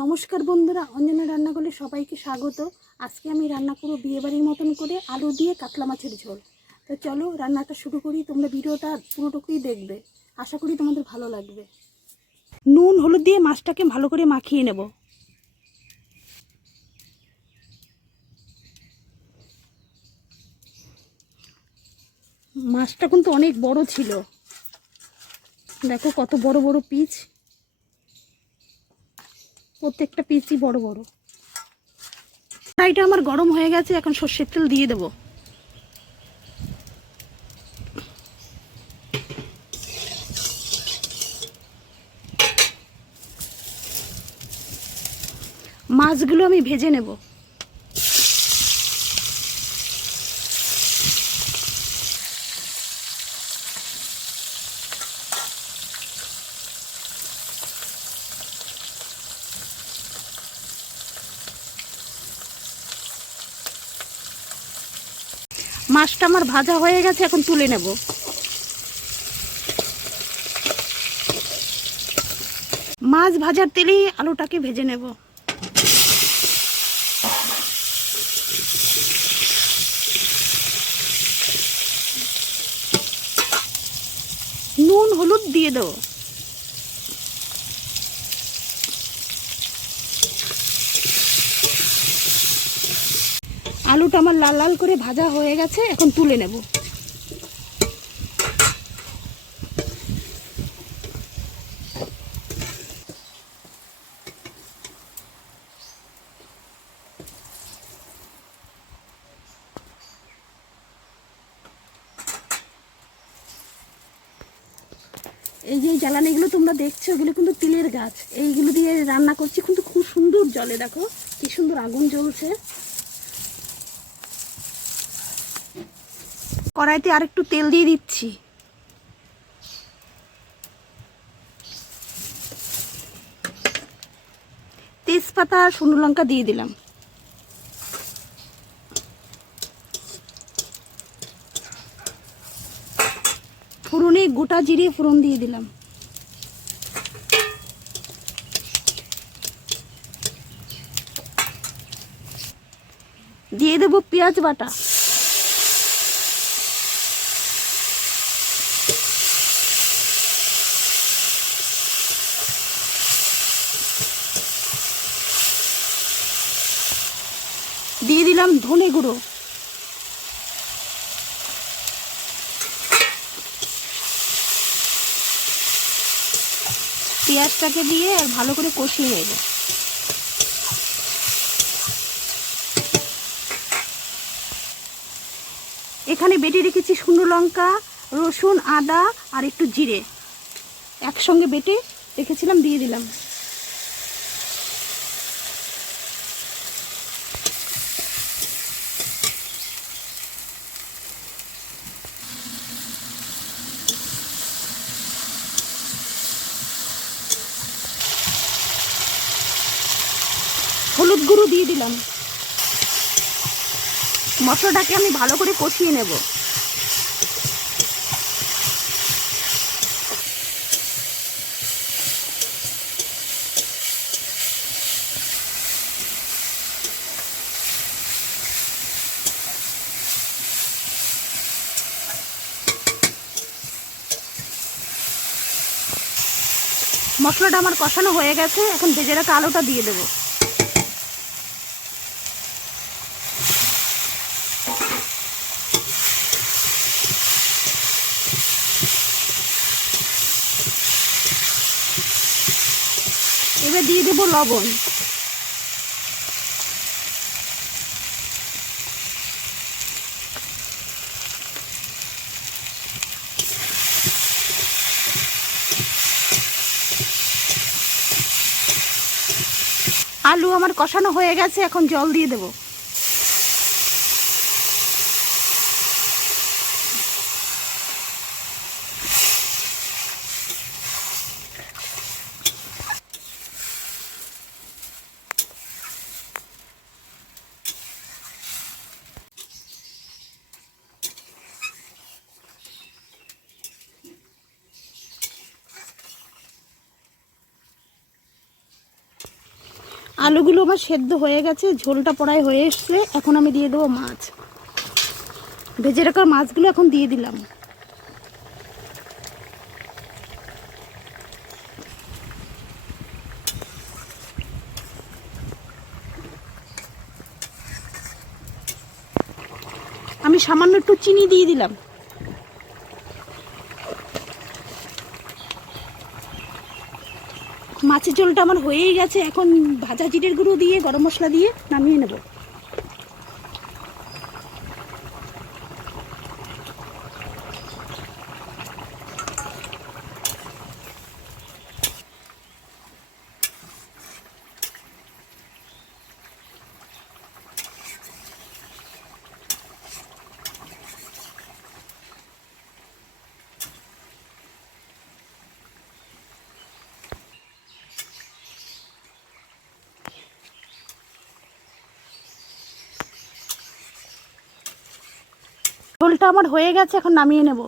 নমস্কার বন্ধুরা, অঞ্জনা রান্নাঘরে সবাইকে স্বাগত। আজকে আমি রান্না করব বিয়েবাড়ির মতন করে আলু দিয়ে কাতলা মাছের ঝোল। তো চলো রান্নাটা শুরু করি, তোমরা ভিডিওটা পুরোটুকুই দেখবে। আশা করি তোমাদের ভালো লাগবে। নুন, হলুদ দিয়ে মাছটাকে ভালো করে মাখিয়ে নেব। মাছটা কিন্তু অনেক বড় ছিল। দেখো কত বড় বড় পিচ। প্রত্যেকটা পিসই বড় বড়। কড়াইটা আমার গরম হয়ে গেছে, এখন সর্ষের তেল দিয়ে দেব। মাছগুলো আমি ভেজে নেব। মাছটা আমার ভাজা হয়ে গেছে, এখন তুলে নেব। মাছ ভাজার তেলেই আলুটাকে ভেজে নেব। নুন, হলুদ দিয়ে দেবো। আলুটা আমার লাল লাল করে ভাজা হয়ে গেছে, এখন তুলে নেব। এই যে জ্বালানিগুলো তোমরা দেখছ, এগুলো কিন্তু তিলের গাছ। এইগুলো দিয়ে রান্না করছি, কিন্তু খুব সুন্দর জলে, দেখো, কি সুন্দর আগুন জ্বলছে। কড়াইতে আর একটু তেল দিয়ে দিচ্ছি। তেজপাতা আর শুকনো লঙ্কা দিয়ে দিলাম। ফোড়নে গোটা জিরে ফোড়ন দিয়ে দিলাম। দিয়ে দেবো পেঁয়াজ বাটা। দিয়ে দিলাম ধনে গুঁড়ো। পেঁয়াজটাকে দিয়ে আর ভালো করে কষিয়ে নেব। এখানে বেটে রেখেছি শুকনো লঙ্কা, রসুন, আদা আর একটু জিরে। একসঙ্গে বেটে রেখেছিলাম, দিয়ে দিলাম। হলুদ গুঁড়ো দিয়ে দিলাম। মশলাটাকে আমি ভালো করে কষিয়ে নেব। মশলাটা আমার কষানো হয়ে গেছে, এখন ভেজে রাখা আলুটা দিয়ে দেবো। এবার দিয়ে দেবো লবণ। আলু আমার কষানো হয়ে গেছে এখন জল দিয়ে দেবো। আলুগুলো আমার সেদ্ধ হয়ে গেছে, ঝোলটা পড়ায় হয়ে এসছে। এখন আমি দিয়ে দেবো মাছ। ভেজে রাখার মাছগুলো এখন দিয়ে দিলাম। আমি সামান্য একটু চিনি দিয়ে দিলাম। মাছের ঝোলটা আমার হয়েই গেছে। এখন ভাজা জিরের গুঁড়ো দিয়ে, গরম মশলা দিয়ে নামিয়ে নেব। ঝোলটা আমার হয়ে গেছে এখন নামিয়ে নেব।